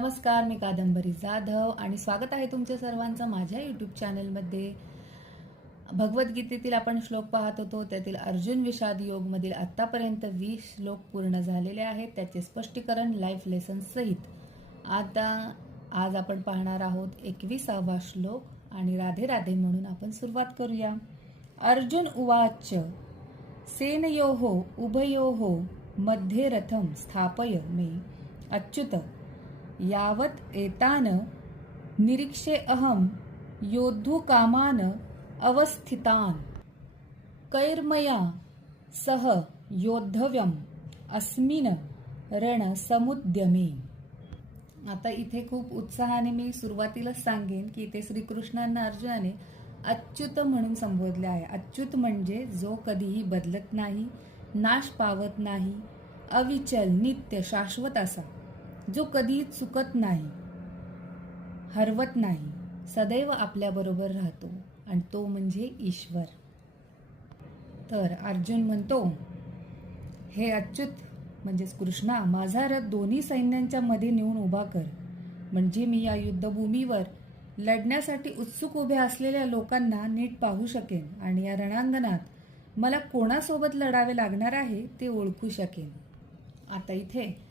नमस्कार, मी कादंबरी जाधव आणि स्वागत आहे तुमच्या सर्वांचं माझ्या यूट्यूब चॅनलमध्ये. भगवद्गीतेतील आपण श्लोक पाहत होतो. त्यातील अर्जुन विषाद योगमधील आत्तापर्यंत 20 श्लोक पूर्ण झालेले आहेत, त्याचे स्पष्टीकरण लाईफ लेसन सहित. आज आपण पाहणार आहोत 21वा श्लोक आणि राधे राधे म्हणून आपण सुरुवात करूया. अर्जुन उवाच सेनयोः उभयोः मध्ये रथं स्थापय मे अच्युत यावत एतान निरीक्षे अहम योद्धुकामान अवस्थितान कैर्मया सह योद्धव्यम अस्मिन रणसमुद्यमे. आता इथे खूप उत्साहाने मी सुरुवातीलाच सांगेन की इथे श्रीकृष्णांना अर्जुनाने अच्युत म्हणून संबोधले आहे. अच्युत म्हणजे जो कधीही बदलत नाही, नाश पावत नाही, अविचल नित्य शाश्वत असा, जो कधी चुकत नाही, हरवत नाही, सदैव आपल्याबरोबर राहतो आणि तो म्हणजे ईश्वर. तर अर्जुन म्हणतो, हे अच्युत म्हणजेच कृष्णा, माझा रथ दोन्ही सैन्यांच्या मध्ये नेऊन उभा कर, म्हणजे मी या युद्धभूमीवर लढण्यासाठी उत्सुक उभ्या असलेल्या लोकांना नीट पाहू शकेन आणि या रणांगणात मला कोणासोबत लढावे लागणार आहे ते ओळखू शकेन. आता इथे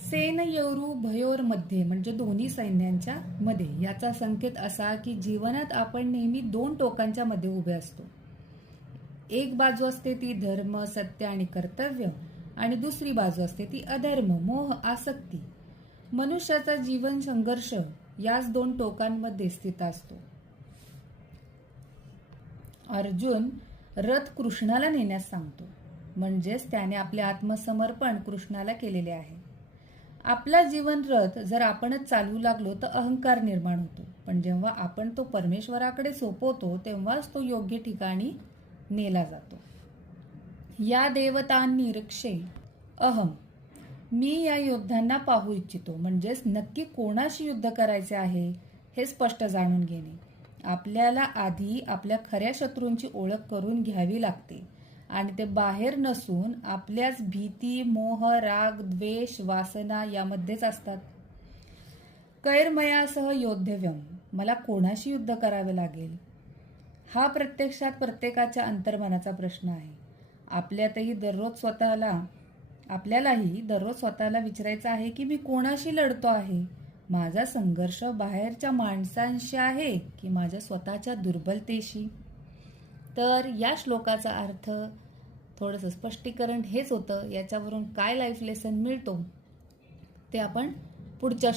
सेनयोरु भयोर मध्ये म्हणजे दोन्ही सैन्यांच्या मध्ये, याचा संकेत असा की जीवनात आपण नेहमी दोन टोकांच्या मध्ये उभे असतो. एक बाजू असते ती धर्म, सत्य आणि कर्तव्य, आणि दुसरी बाजू असते ती अधर्म, मोह, आसक्ती. मनुष्याचा जीवन संघर्ष याच दोन टोकांमध्ये स्थित असतो. अर्जुन रथ कृष्णाला नेण्यास सांगतो, म्हणजेच त्याने आपले आत्मसमर्पण कृष्णाला केलेले आहे. आपला जीवन रथ जर आपणच चालवू लागलो तर अहंकार निर्माण होतो, पण जेव्हा आपण तो परमेश्वराकडे सोपवतो तेव्हाच तो योग्य ठिकाणी नेला जातो. या देवतांनी रक्षे अहम, मी या योद्ध्यांना पाहू इच्छितो, म्हणजेच नक्की कोणाशी युद्ध करायचे आहे हे स्पष्ट जाणून घेणे. आपल्याला आधी आपल्या खऱ्या शत्रूंची ओळख करून घ्यावी लागते आणि ते बाहेर नसून आपल्याच भीती, मोह, राग, द्वेष, वासना यामध्येच असतात. कैर्मयासह योद्धव्यम, मला कोणाशी युद्ध करावे लागेल, हा प्रत्यक्षात प्रत्येकाच्या अंतर्मनाचा प्रश्न आहे. आपल्यालाही दररोज स्वतःला विचारायचं आहे की मी कोणाशी लढतो आहे. माझा संघर्ष बाहेरच्या माणसांशी आहे की माझ्या स्वतःच्या दुर्बलतेशी. तर या श्लोकाचा अर्थ, थोडंसं स्पष्टीकरण हेच होतं. याच्यावरून काय लाईफ लेसन मिळतो ते आपण पुढच्या